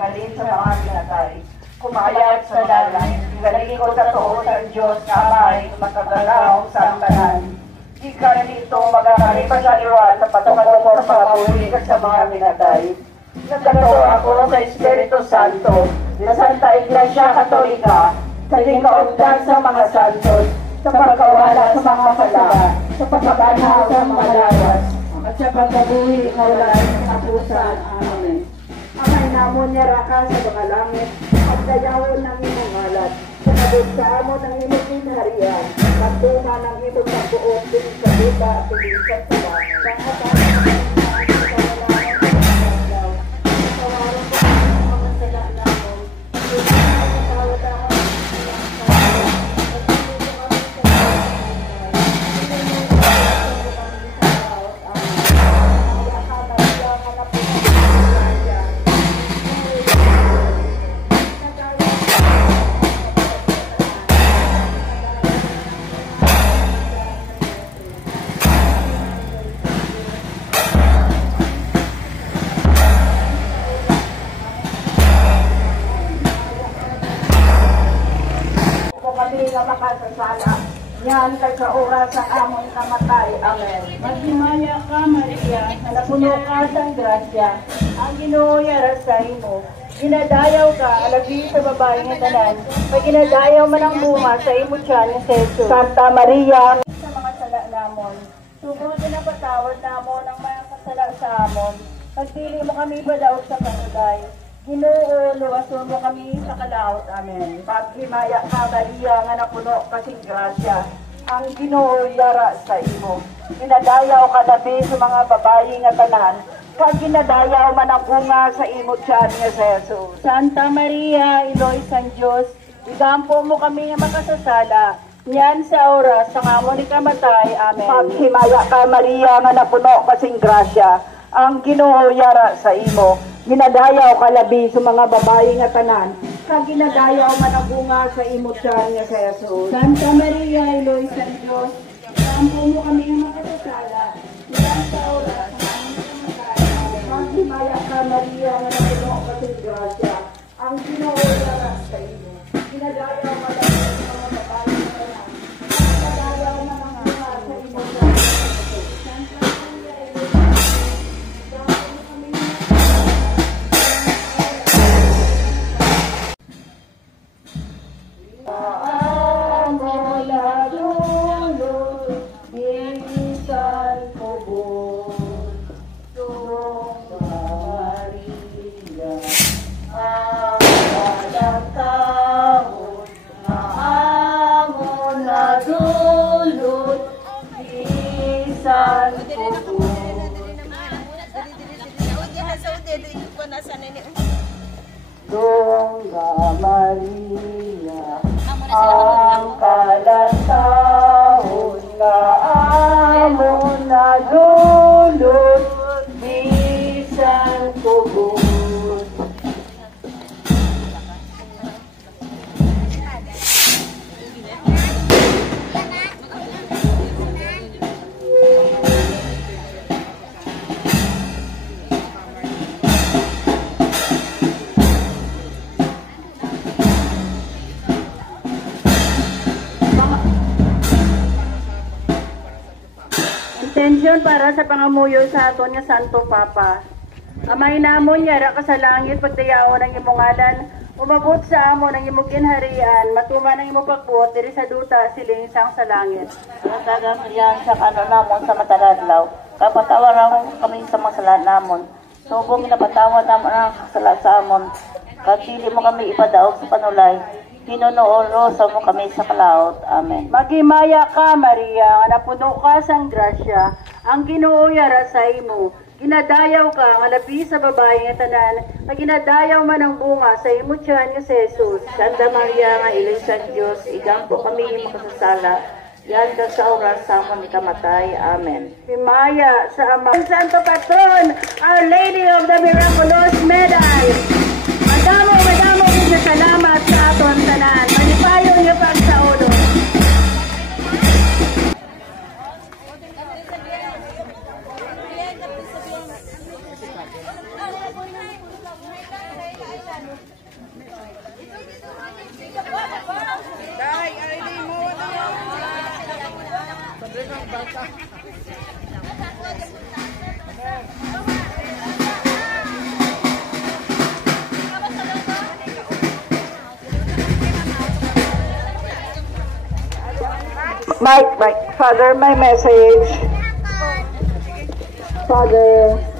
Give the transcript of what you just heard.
galing sa mga pinatay. Kumayat sa dalan, galing ko sa tuon ng Diyos na may matagalaw sa tanan. Di ka nito magkakalipas sa liwan sa patutungo sa pagpuli ka sa mga pinatay. Nagkatato ako sa Espiritu Santo, sa Santa Iglesia Katolika, sa tingkaundan sa mga santos, sa pagkawala sa mga sala, sa pagkabanaw sa mga lawas, at sa pagkabuhi na wala ng kapusan. Amen. Amay namon niya raka sa mga langit, at dayawon ng imong alat, sa kabutsa mo ng imong pinaharian, at tunga ng imong pagbuong, din sa lupa at din sa sala, sa atas nga makasasala. Yan kay sa oras sa amon kamatay. Amen. Maghimaya ka, Maria, na napuno ka sa grasya. Ang Ginoo yara sa imo. Ginadayaw ka, alagi sa babae ng tanan. Pag ginadayaw man ang bunga sa imo tiyan ni Jesus. Santa Maria, sa mga sala namon. Subro din ang patawad namon ang mga kasala sa amon. Pagpili mo kami badaog sa kanulay. Ginoo, luwason mo kami sa kalaot. Amen. Paghimaya ka, Maria, nga napuno kasing grasya. Ang Ginoo yara sa imo. Ginadayaw ka labi sa mga babae nga tanan. Kag ginadayaw man ang bunga sa imo tiyan nga sa Jesus. Santa Maria, Iloy San Diyos, igampo mo kami nga makasasala. Yan sa oras sa amon ni kamatay. Amen. Paghimaya ka, Maria, nga napuno kasing grasya. Ang Ginoo yara sa imo. Ginadayaw ka labi sa mga babae nga tanan. Kag ginadayaw man ang bunga sa imo tiyan nga sa Jesus. Santa Maria, Iloy San Diyos, igampo mo kami nga makasasala. Yan sa oras sa amon ni kamatay. Paghimaya ka, Maria, nga napuno kasing grasya. Ang Ginoo yara sa imo. Ginadayaw ka labi sa mga babae nga tanan. Ginadayaw man ang bunga sa imo tiyan nga sa Jesus. Santa Maria, Iloy San Diyos, igampo mo kami nga Dongga Maria, ang kalantaon nga amon nagulot, bisan kubot. Atensyon para sa pangamuyo sa aton nga Santo Papa. Amay namon yara ka sa langit, pagdayaon ang imong ngalan, umabot sa amon ang imong ginharian, matuman ang imong pagbuot diri sa duta siling sang sa langit. Tagang yan sa kano namon sa mataladlaw, kapatawaran kami sa mga sala namon. Subong napatawad namon ang sala sa amon, kagdili mo kami ipadaog sa panulay. Hinunuorosa mo kami sa kalaot. Amen. Maghimaya ka, Maria, nga napuno ka sang grasya. Ang Ginoo yara sa imo. Ginadayaw ka nga labi sa babae nga tanan. Nga ginadayaw man ang bunga sa imo tiyan nga si Jesus. Santa Maria, nga Iloy San Diyos, igampo kami makasasala. Yan ka sa oras sa amon ikamatay. Amen. Himaya sa Ama. Santo Patron, Our Lady of the Miraculous Medal. Madamo din sa salamat sa aton tanan. Manipayo niyo pagsaodo. Mike, Father, my message. Father,